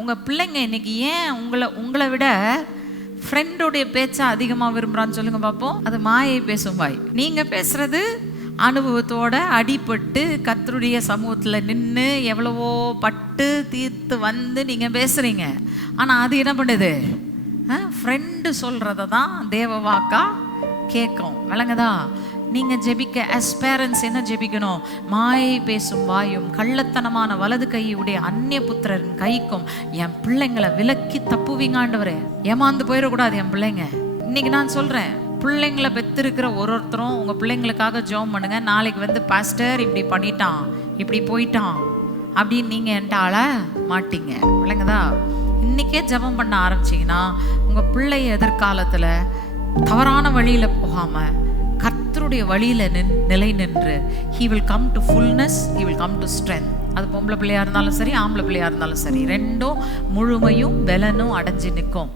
உங்கள் பிள்ளைங்க இன்னைக்கு ஏன் உங்களை விட ஃப்ரெண்டோடைய பேச்சை அதிகமாக விரும்புகிறான்னு சொல்லுங்க பார்ப்போம். அது மாயை பேசும் வாய். நீங்கள் பேசுறது அனுபவத்தோட அடிபட்டு கர்த்தருடைய சமூகத்தில் நின்று எவ்வளவோ பட்டு தீர்த்து வந்து நீங்கள் பேசுகிறீங்க. ஆனால் அது என்ன பண்ணுது? ஃப்ரெண்டு சொல்கிறத தான் தேவ வாக்கா கேட்கும். விளங்குதா? நீங்கள் ஜெபிக்க as parents என்ன ஜெபிக்கணும்? மாயை பேசும் வாயும் கள்ளத்தனமான வலது கையுடைய அந்நிய புத்திரரின் கைக்கும் என் பிள்ளைங்களை விலக்கி தப்புவீங்க ஆண்டவரே. ஏமாந்து போயிடக்கூடாது என் பிள்ளைங்க. இன்னைக்கு நான் சொல்கிறேன், பிள்ளைங்களை பெற்றிருக்கிற ஒருத்தரும் உங்கள் பிள்ளைங்களுக்காக ஜெபம் பண்ணுங்க. நாளைக்கு வந்து பாஸ்டர் இப்படி பண்ணிட்டான், இப்படி போயிட்டான் அப்படின்னு நீங்கள் என்கிட்ட ஆள மாட்டீங்க. விளங்குதா? இன்றைக்கே ஜெபம் பண்ண ஆரம்பிச்சிங்கன்னா உங்கள் பிள்ளை எதிர்காலத்தில் தவறான வழியில் போகாமல் கர்த்தருடைய வழியில் நிலை நின்று he will come to fullness, he will come to strength. அது பொம்பளை பிள்ளையாக இருந்தாலும் சரி, ஆம்பளை பிள்ளையாக இருந்தாலும் சரி, ரெண்டும் முழுமையும் பலனும் அடைஞ்சு நிற்கும்.